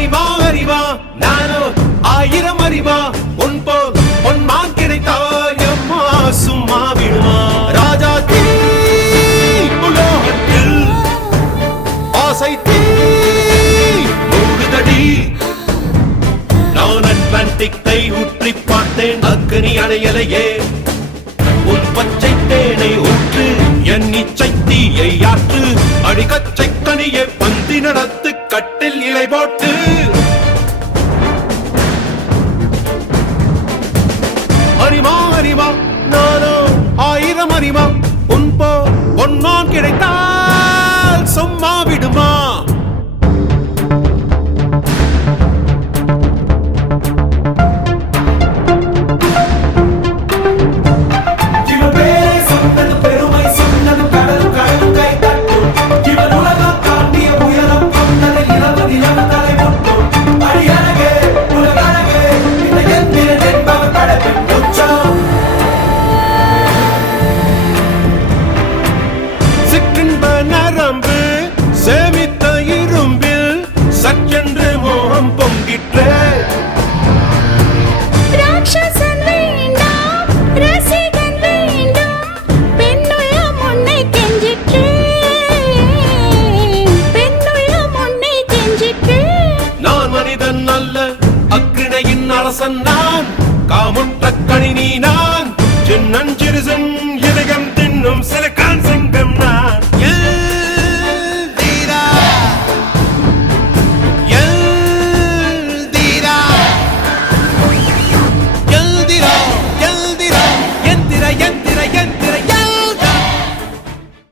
அறிவா அறிவா நானோ ஆயிரம் அறிவா உன் போல் பொன்மான் கிடைத்தால் எம்மா சும்மா விடுமா ராஜா தீ உலோகத்தில் ஆசை தீ மூடுதடி நான் அட்லாண்டிக்கை ஊற்றி பார்த்தேன் அக்னி அணையலையே உன் பச்சை தேனை ஊற்று என் இச்சை தீயை ஆற்று அடிக்கச்சை கனியை பந்தி நடத்து கட்டில் இலை போட்டு அறிவா அறிவா நானோ ஆயிரம் அறிவா உன் போ பொன்மான் கிடைத்தால் சும்மா விடுமா